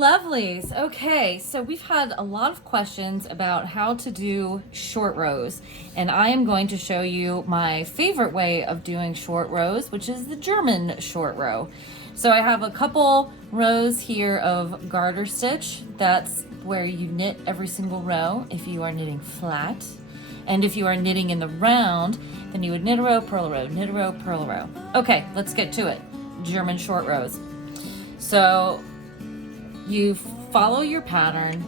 Lovelies. Okay, so we've had a lot of questions about how to do short rows, and I am going to show you my favorite way of doing short rows, which is the German short row. So I have a couple rows here of garter stitch. That's where you knit every single row if you are knitting flat. And if you are knitting in the round, then you would knit a row, purl a row, knit a row, purl a row. Okay, let's get to it. German short rows. So you follow your pattern,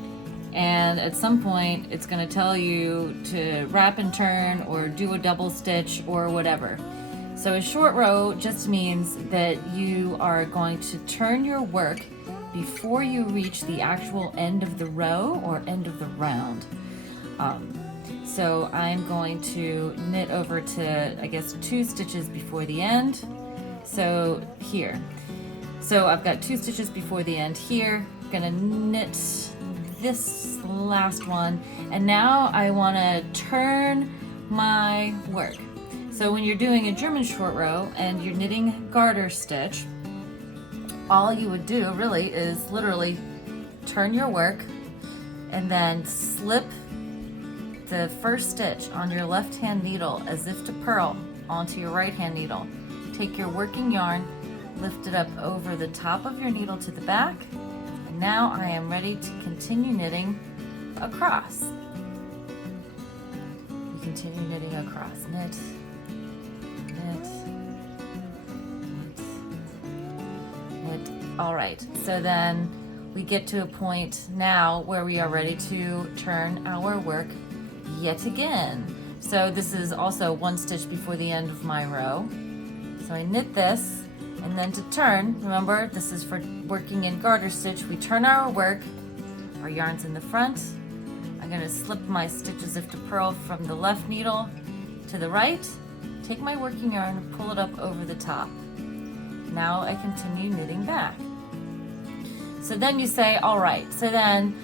and at some point it's going to tell you to wrap and turn or do a double stitch or whatever. So a short row just means that you are going to turn your work before you reach the actual end of the row or end of the round. So I'm going to knit over to, I guess, 2 stitches before the end. So here. So I've got 2 stitches before the end here. I'm gonna knit this last one, and now I want to turn my work. So when you're doing a German short row and you're knitting garter stitch, all you would do really is literally turn your work and then slip the first stitch on your left hand needle as if to purl onto your right hand needle. Take your working yarn, lift it up over the top of your needle to the back, and now I am ready to continue knitting across. You continue knitting across. Knit, knit, knit, knit. All right, so then we get to a point now where we are ready to turn our work yet again. So this is also 1 stitch before the end of my row. So I knit this, and then to turn, remember this is for working in garter stitch, we turn our work, our yarn's in the front. I'm going to slip my stitch as if to purl from the left needle to the right, take my working yarn and pull it up over the top. Now I continue knitting back. So then you say, all right, so then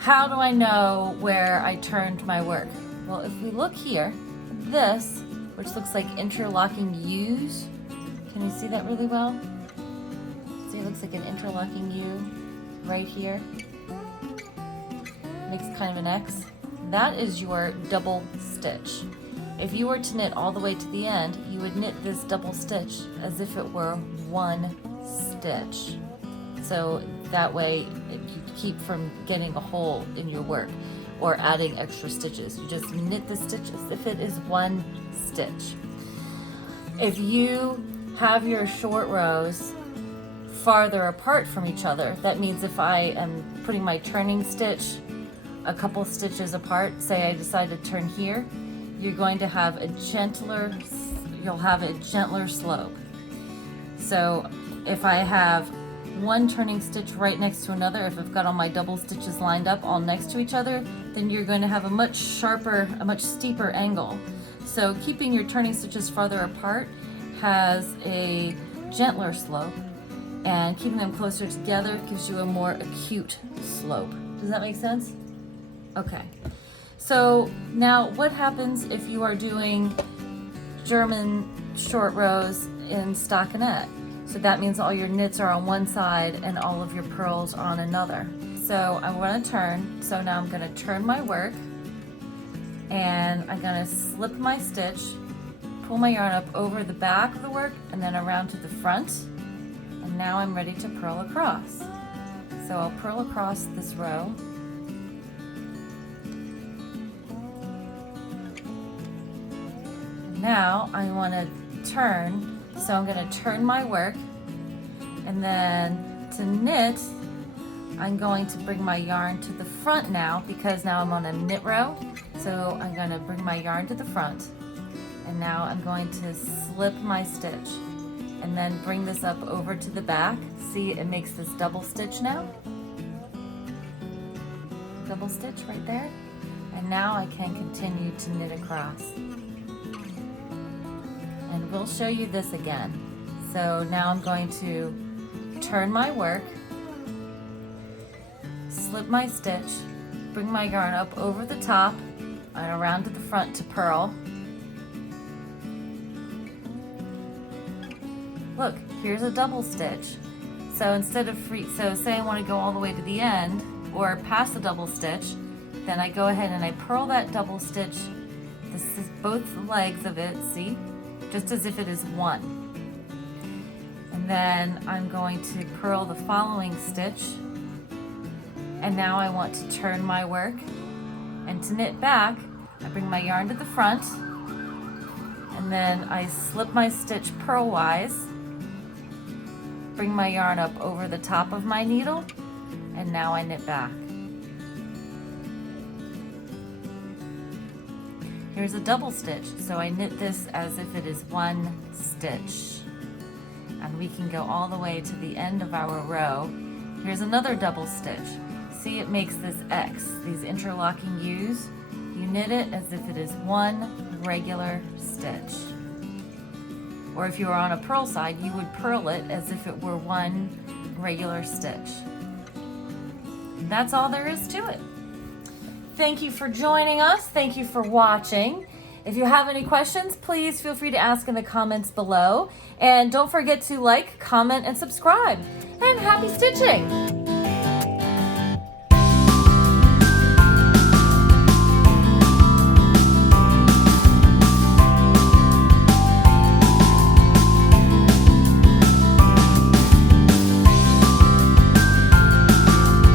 how do I know where I turned my work? Well, if we look here, this, which looks like interlocking U's, can you see that really well? See, it looks like an interlocking U right here. Makes kind of an X. That is your double stitch. If you were to knit all the way to the end, you would knit this double stitch as if it were 1 stitch. So that way you keep from getting a hole in your work or adding extra stitches. You just knit the stitch as if it is 1 stitch. If you have your short rows farther apart from each other, that means if I am putting my turning stitch a couple stitches apart, say I decide to turn here, you're going to have a gentler, you'll have a gentler slope. So if I have 1 turning stitch right next to another, if I've got all my double stitches lined up all next to each other, then you're going to have a much sharper, a much steeper angle. So keeping your turning stitches farther apart has a gentler slope, and keeping them closer together gives you a more acute slope. Does that make sense? Okay. So now what happens if you are doing German short rows in stockinette? So that means all your knits are on one side and all of your purls on another. So I want to turn, so now I'm going to turn my work, and I'm going to slip my stitch, pull my yarn up over the back of the work and then around to the front, and now I'm ready to purl across. So I'll purl across this row. Now I want to turn, so I'm going to turn my work, and then to knit I'm going to bring my yarn to the front now, because now I'm on a knit row. So I'm going to bring my yarn to the front, and now I'm going to slip my stitch and then bring this up over to the back. See, it makes this double stitch now. Double stitch right there. And now I can continue to knit across. And we'll show you this again. So now I'm going to turn my work, slip my stitch, bring my yarn up over the top and around to the front to purl. Look, here's a double stitch. So instead of so say I want to go all the way to the end or past the double stitch, then I go ahead and I purl that double stitch. This is both legs of it, see? Just as if it is one. And then I'm going to purl the following stitch. And now I want to turn my work. And to knit back, I bring my yarn to the front. And then I slip my stitch purlwise. Bring my yarn up over the top of my needle. And now I knit back. Here's a double stitch, so I knit this as if it is one stitch. And we can go all the way to the end of our row. Here's another double stitch. See, it makes this X, these interlocking U's. You knit it as if it is one regular stitch. Or if you were on a purl side, you would purl it as if it were one regular stitch. And that's all there is to it. Thank you for joining us. Thank you for watching. If you have any questions, please feel free to ask in the comments below. And don't forget to like, comment, and subscribe. And happy stitching!